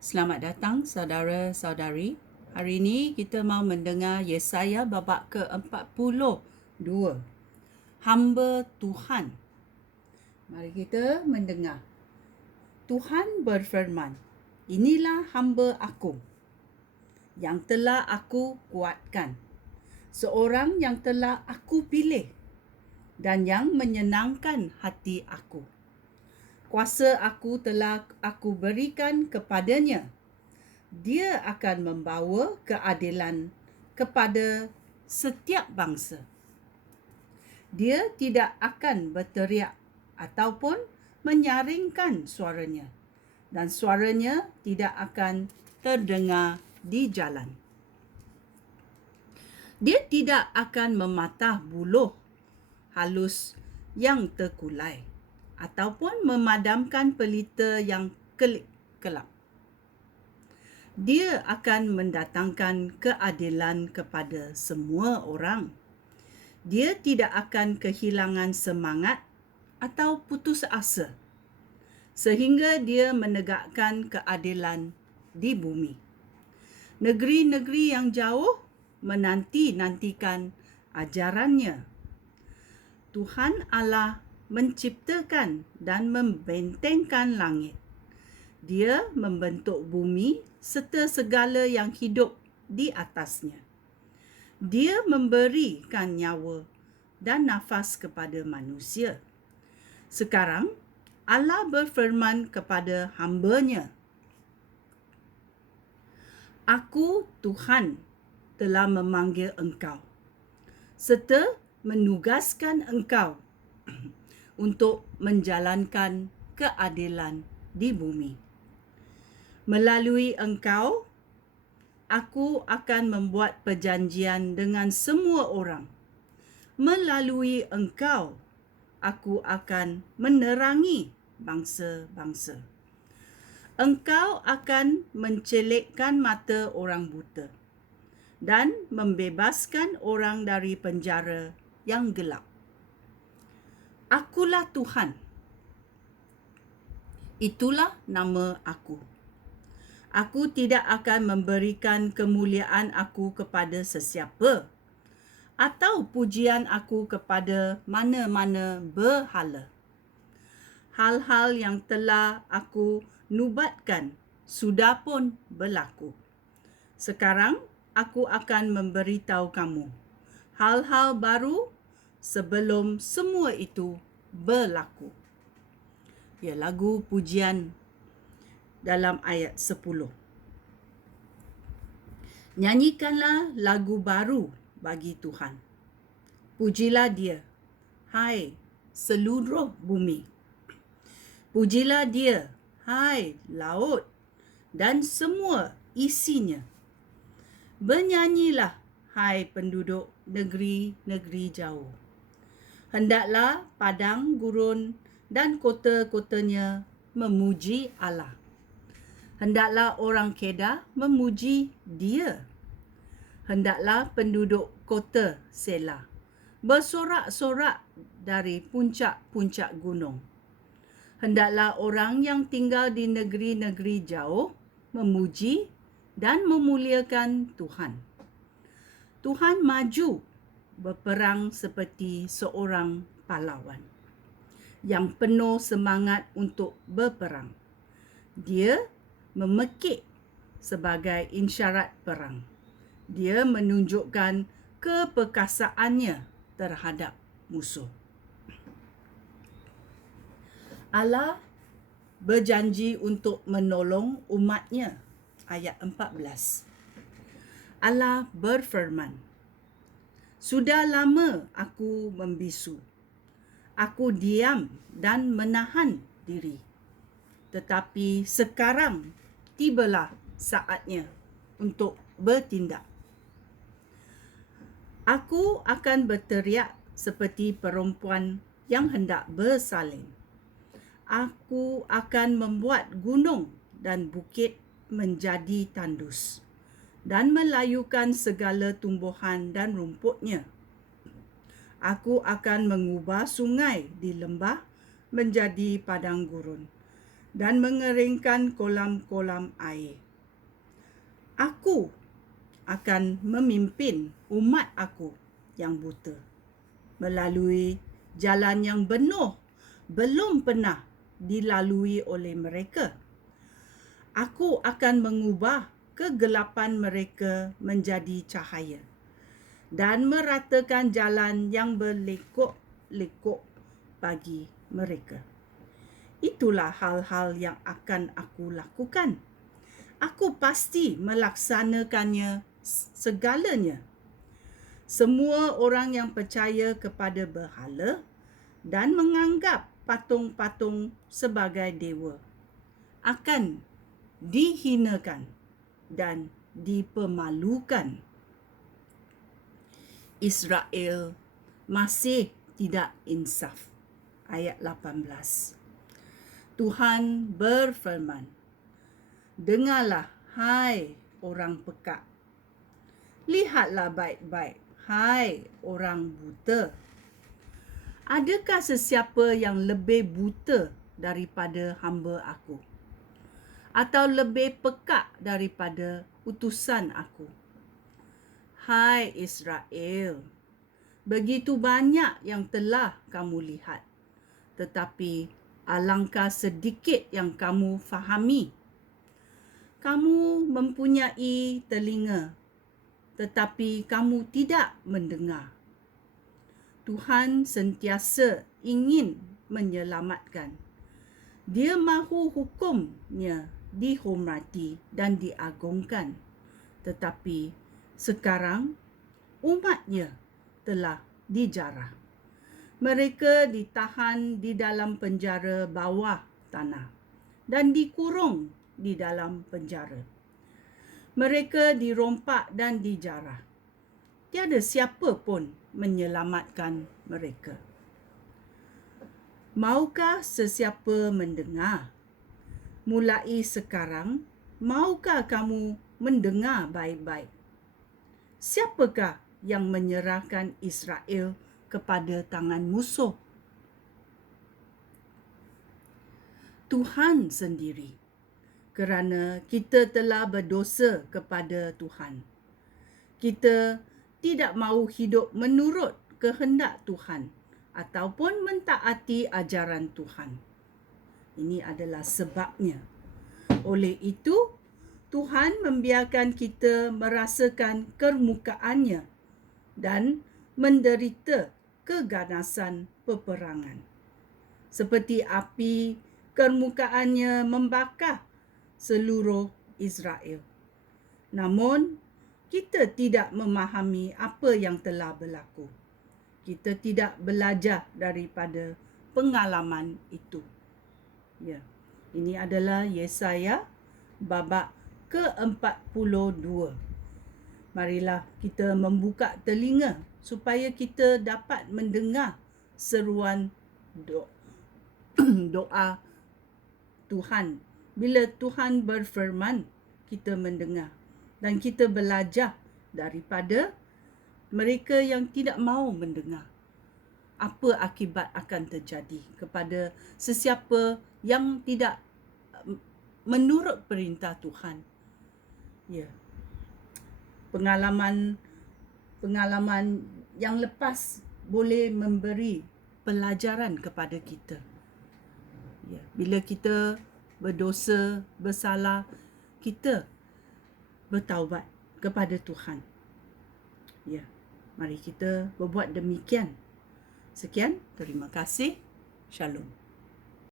Selamat datang saudara-saudari. Hari ini kita mau mendengar Yesaya babak ke-42. Hamba Tuhan. Mari kita mendengar. Tuhan berfirman, "Inilah hamba aku yang telah aku kuatkan, seorang yang telah aku pilih dan yang menyenangkan hati aku. Kuasa aku telah aku berikan kepadanya. Dia akan membawa keadilan kepada setiap bangsa. Dia tidak akan berteriak ataupun menyaringkan suaranya, dan suaranya tidak akan terdengar di jalan. Dia tidak akan mematah buluh halus yang terkulai ataupun memadamkan pelita yang kelap. Dia akan mendatangkan keadilan kepada semua orang. Dia tidak akan kehilangan semangat atau putus asa sehingga dia menegakkan keadilan di bumi. Negeri-negeri yang jauh menanti-nantikan ajarannya. Tuhan Allah menciptakan dan membentengkan langit. Dia membentuk bumi serta segala yang hidup di atasnya. Dia memberikan nyawa dan nafas kepada manusia. Sekarang, Allah berfirman kepada hamba-Nya, "Aku, Tuhan, telah memanggil engkau serta menugaskan engkau untuk menjalankan keadilan di bumi. Melalui engkau, aku akan membuat perjanjian dengan semua orang. Melalui engkau, aku akan menerangi bangsa-bangsa. Engkau akan mencelikkan mata orang buta dan membebaskan orang dari penjara yang gelap. Akulah Tuhan. Itulah nama aku. Aku tidak akan memberikan kemuliaan aku kepada sesiapa atau pujian aku kepada mana-mana berhala. Hal-hal yang telah aku nubatkan sudah pun berlaku. Sekarang aku akan memberitahu kamu hal-hal baru sebelum semua itu berlaku." Ya, lagu pujian dalam ayat 10. Nyanyikanlah lagu baru bagi Tuhan. Pujilah Dia, hai seluruh bumi. Pujilah Dia, hai laut dan semua isinya. Bernyanyilah, hai penduduk negeri-negeri jauh. Hendaklah padang gurun dan kota-kotanya memuji Allah. Hendaklah orang Kedah memuji Dia. Hendaklah penduduk kota Selah bersorak-sorak dari puncak-puncak gunung. Hendaklah orang yang tinggal di negeri-negeri jauh memuji dan memuliakan Tuhan. Tuhan maju berperang seperti seorang pahlawan yang penuh semangat untuk berperang. Dia memekik sebagai isyarat perang. Dia menunjukkan keperkasaannya terhadap musuh. Allah berjanji untuk menolong umatnya. Ayat 14. Allah berfirman, "Sudah lama aku membisu. Aku diam dan menahan diri. Tetapi sekarang tibalah saatnya untuk bertindak. Aku akan berteriak seperti perempuan yang hendak bersalin. Aku akan membuat gunung dan bukit menjadi tandus dan melayukan segala tumbuhan dan rumputnya. Aku akan mengubah sungai di lembah menjadi padang gurun dan mengeringkan kolam-kolam air. Aku akan memimpin umat aku yang buta melalui jalan yang belum pernah dilalui oleh mereka. Aku akan mengubah kegelapan mereka menjadi cahaya dan meratakan jalan yang berlekuk-lekuk bagi mereka. Itulah hal-hal yang akan aku lakukan. Aku pasti melaksanakannya segalanya. Semua orang yang percaya kepada berhala dan menganggap patung-patung sebagai dewa akan dihinakan dan dipermalukan. Israel masih tidak insaf. Ayat 18. Tuhan berfirman, "Dengarlah, hai orang pekak. Lihatlah baik-baik, hai orang buta. Adakah sesiapa yang lebih buta daripada hamba aku? Atau lebih pekak daripada utusan aku? Hai Israel, begitu banyak yang telah kamu lihat, tetapi alangkah sedikit yang kamu fahami. Kamu mempunyai telinga, tetapi kamu tidak mendengar. Tuhan sentiasa ingin menyelamatkan. Dia mahu hukumnya dihormati dan diagungkan. Tetapi sekarang umatnya telah dijarah. Mereka ditahan di dalam penjara bawah tanah dan dikurung di dalam penjara. Mereka dirompak dan dijarah. Tiada siapa pun menyelamatkan mereka. Maukah sesiapa mendengar? Mulai sekarang, maukah kamu mendengar baik-baik? Siapakah yang menyerahkan Israel kepada tangan musuh? Tuhan sendiri, kerana kita telah berdosa kepada Tuhan. Kita tidak mahu hidup menurut kehendak Tuhan ataupun mentaati ajaran Tuhan. Ini adalah sebabnya. Oleh itu, Tuhan membiarkan kita merasakan kemukaannya dan menderita keganasan peperangan. Seperti api, kemukaannya membakar seluruh Israel. Namun, kita tidak memahami apa yang telah berlaku. Kita tidak belajar daripada pengalaman itu. Ya, ini adalah Yesaya babak ke-42. Marilah kita membuka telinga supaya kita dapat mendengar seruan doa Tuhan. Bila Tuhan berfirman, kita mendengar dan kita belajar daripada mereka yang tidak mahu mendengar. Apa akibat akan terjadi kepada sesiapa yang tidak menurut perintah Tuhan? Ya. Pengalaman yang lepas boleh memberi pelajaran kepada kita. Ya, bila kita berdosa, bersalah, kita bertaubat kepada Tuhan. Ya, mari kita berbuat demikian. Sekian, terima kasih. Shalom.